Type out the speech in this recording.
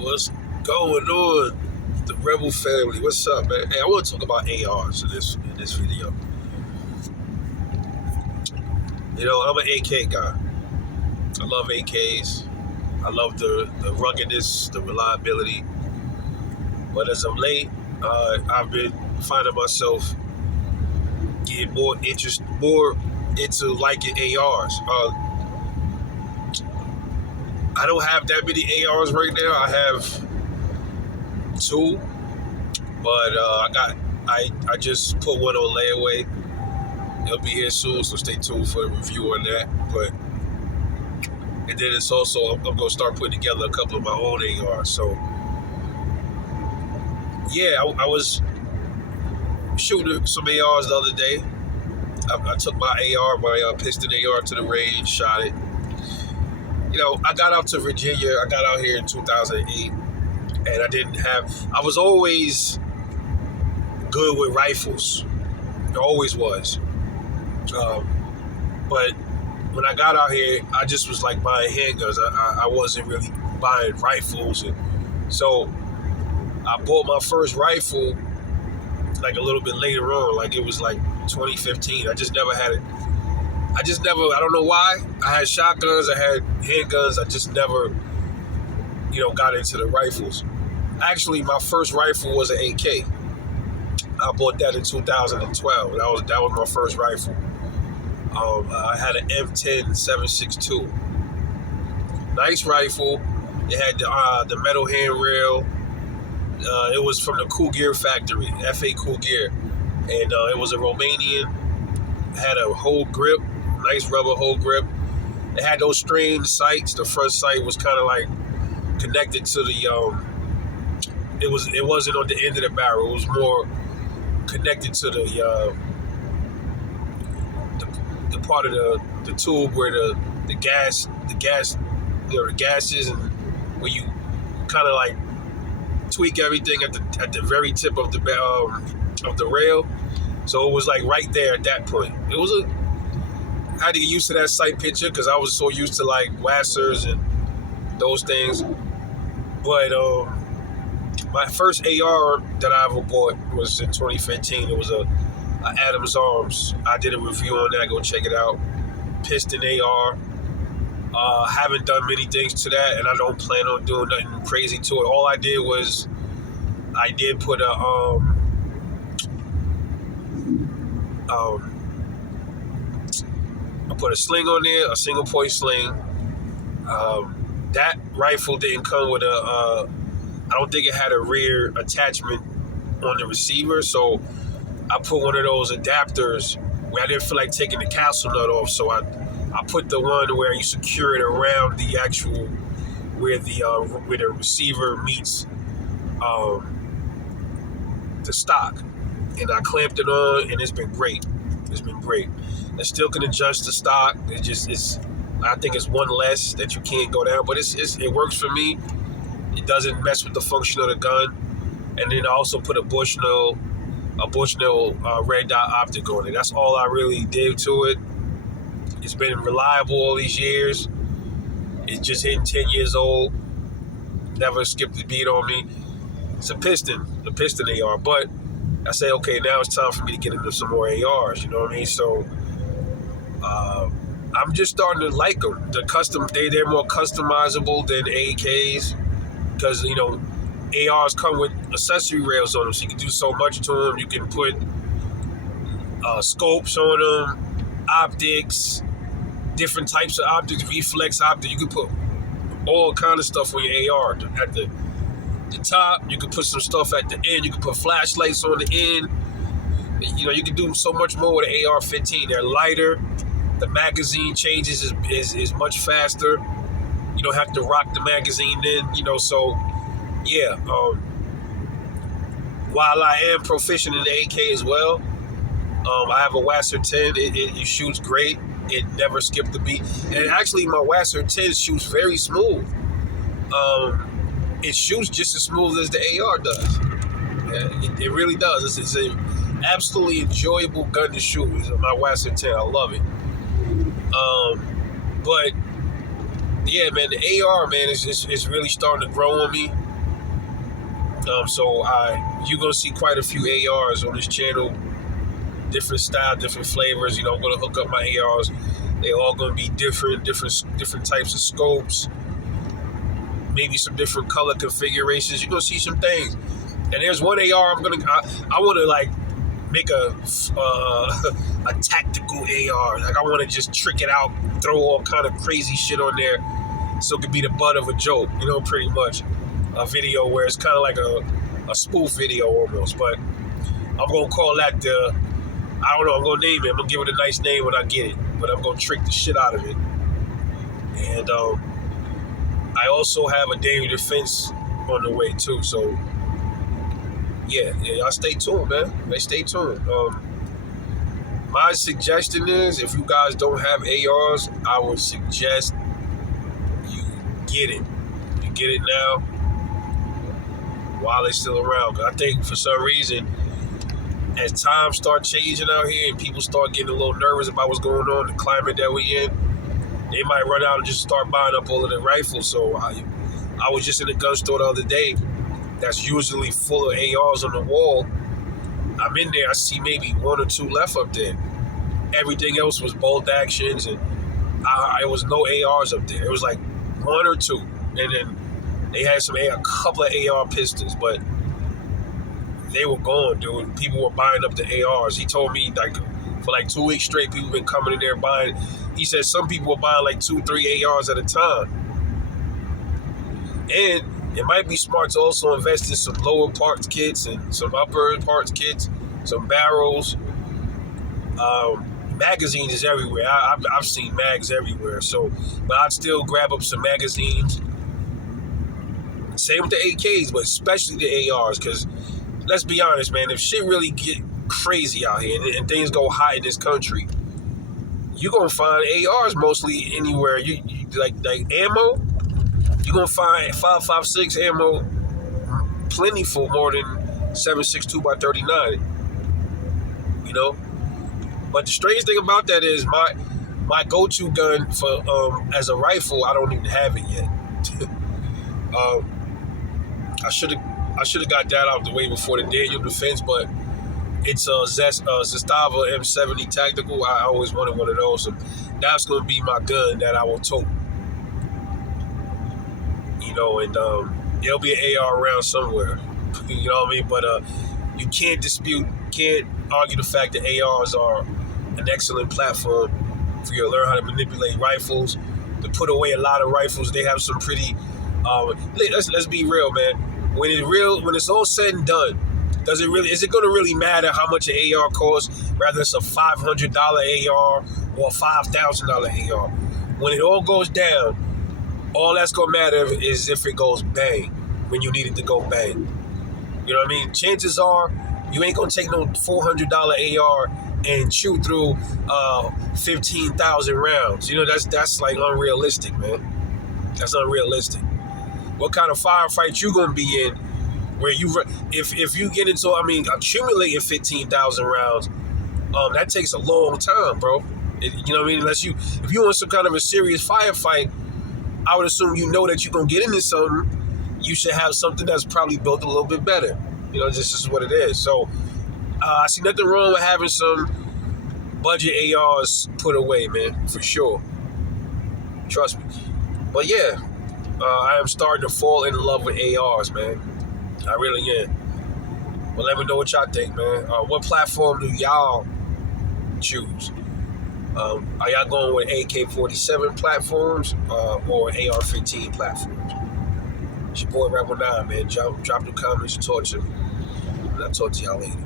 What's going on, the Rebel family? What's up, man? Hey, I want to talk about ARs in this video. You know, I'm an AK guy. I love AKs. I love the ruggedness, the reliability. But as of late, I've been finding myself getting more into liking ARs. I don't have that many ARs right now. I have two, but I just put one on layaway. It'll be here soon, so stay tuned for the review on that. And then it's also, I'm gonna start putting together a couple of my own ARs. So yeah, I was shooting some ARs the other day. I took my piston AR to the range, shot it. You know, I got out to Virginia. I got out here in 2008, and I was always good with rifles. I always was. But when I got out here, I just was like buying handguns. I wasn't really buying rifles. And so I bought my first rifle like a little bit later on. Like it was like 2015. I don't know why. I had shotguns, I had handguns. I just never, got into the rifles. Actually, my first rifle was an AK. I bought that in 2012. That was my first rifle. I had an M10 7.62. Nice rifle. It had the metal handrail. It was from the Cool Gear factory, FA Cool Gear. And it was a Romanian. It had a whole grip, nice rubber whole grip. It had those strained sights. The front sight was kind of like connected to the, it wasn't on the end of the barrel. It was more connected to the part of the tube where the gas, the gases, and where you kind of like tweak everything at the very tip of the rail. So it was like right there at that point. I had to get used to that sight picture because I was so used to like Wassers and those things. But my first AR that I ever bought was in 2015. It was a Adams Arms. I did a review on that. Go check it out. Piston AR. Haven't done many things to that, and I don't plan on doing nothing crazy to it. All I did was I did put I put a sling on there, a single point sling. That rifle didn't come with I don't think it had a rear attachment on the receiver, so I put one of those adapters where I didn't feel like taking the castle nut off, so I put the one where you secure it around the actual where the receiver meets the stock, and I clamped it on, and it's been great. It's been great. I still can adjust the stock. I think it's one less that you can't go down, but it works for me. It doesn't mess with the function of the gun. And then I also put a Bushnell red dot optic on it. That's all I really did to it. It's been reliable all these years. It's just hitting 10 years old. Never skipped a beat on me. It's a piston AR. But I say, okay, now it's time for me to get into some more ARs. You know what I mean? So I'm just starting to like them. They're more customizable than AKs because, ARs come with accessory rails on them, so you can do so much to them. You can put scopes on them, optics, different types of optics, reflex optics. You can put all kind of stuff on your AR. At the top, you can put some stuff at the end. You can put flashlights on the end. You can do so much more with an AR-15. They're lighter. The magazine changes is much faster. You don't have to rock the magazine in, so yeah. While I am proficient in the AK as well, I have a Wasser 10. It shoots great. It never skipped a beat. And actually, my Wasser 10 shoots very smooth. It shoots just as smooth as the AR does. Yeah, it really does. It's an absolutely enjoyable gun to shoot. It's my Wasser 10. I love it. But yeah, man, the AR, man, is really starting to grow on me. So you're gonna see quite a few ARs on this channel, different style, different flavors. You know, I'm gonna hook up my ARs. They all gonna be different types of scopes, maybe some different color configurations. You're gonna see some things. And there's one AR I want to like make a tactical AR. Like I want to just trick it out, throw all kind of crazy shit on there, so it could be the butt of a joke. You know, pretty much a video where it's kind of like a spoof video almost. But I'm gonna call that the, I don't know, I'm gonna name it. I'm gonna give it a nice name when I get it. But I'm gonna trick the shit out of it. And I also have a daily defense on the way too. So yeah, y'all stay tuned, man. Stay tuned. My suggestion is, if you guys don't have ARs, I would suggest you get it. You get it now while it's still around. Cause I think for some reason, as times start changing out here and people start getting a little nervous about what's going on, the climate that we in, they might run out and just start buying up all of the rifles. So I was just in the gun store the other day. That's usually full of ARs on the wall. I'm in there, I see maybe one or two left up there. Everything else was bolt actions, and it was no ARs up there. It was like one or two. And then they had a couple of AR pistols, but they were gone, dude. People were buying up the ARs. He told me like for like 2 weeks straight, people been coming in there buying. He said some people were buying like 2-3 ARs at a time. And it might be smart to also invest in some lower parts kits and some upper parts kits, some barrels. Magazines is everywhere. I've seen mags everywhere. So, but I'd still grab up some magazines. Same with the AKs, but especially the ARs, because let's be honest, man, if shit really get crazy out here and things go high in this country, you're gonna find ARs mostly anywhere. You like ammo. You're gonna find 5.56 ammo plenty for more than 7.62 by 39. You know, but the strange thing about that is my go-to gun for as a rifle, I don't even have it yet. I should have got that out the way before the Daniel defense, but it's a Zastava M70 tactical. I always wanted one of those, and that's gonna be my gun that I will tote. You know, and there'll be an AR around somewhere. You know what I mean? But you can't argue the fact that ARs are an excellent platform for you to learn how to manipulate rifles, to put away a lot of rifles. They have some pretty. Let's be real, man. When it's all said and done, is it going to really matter how much an AR costs? Rather it's a $500 AR or a $5,000 AR. When it all goes down, all that's going to matter is if it goes bang when you need it to go bang. You know what I mean? Chances are you ain't going to take no $400 AR and shoot through 15,000 rounds. You know, that's like unrealistic, man. That's unrealistic. What kind of firefight you going to be in where if you get into, accumulating 15,000 rounds, that takes a long time, bro. You know what I mean? If you want some kind of a serious firefight, I would assume you know that you're going to get into something. You should have something that's probably built a little bit better. You know, this is what it is. So I see nothing wrong with having some budget ARs put away, man, for sure. Trust me. But yeah, I am starting to fall in love with ARs, man. I really am. Well, let me know what y'all think, man. What platform do y'all choose? Are y'all going with AK-47 platforms or AR-15 platforms? It's your boy Rebel 9, man. Drop the comments and talk to me. And I'll talk to y'all later.